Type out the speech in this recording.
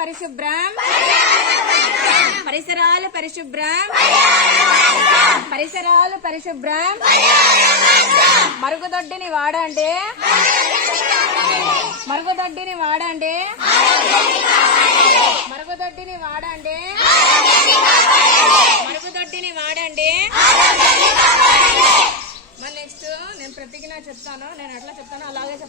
పరిశుభ్రం, పరిసరాలు పరిశుభ్రం, పరిసరాలు పరిశుభ్రం. మరుగుదొడ్డిని వాడండి, మరుగుదొడ్డిని వాడండి, మరుగుదొడ్డిని వాడండి, మరుగుదొడ్డిని వాడండి. మరి నెక్స్ట్ నేను ప్రతిజ్ఞ చెప్తాను, నేను ఎట్లా చెప్తాను అలాగే చెప్తాను.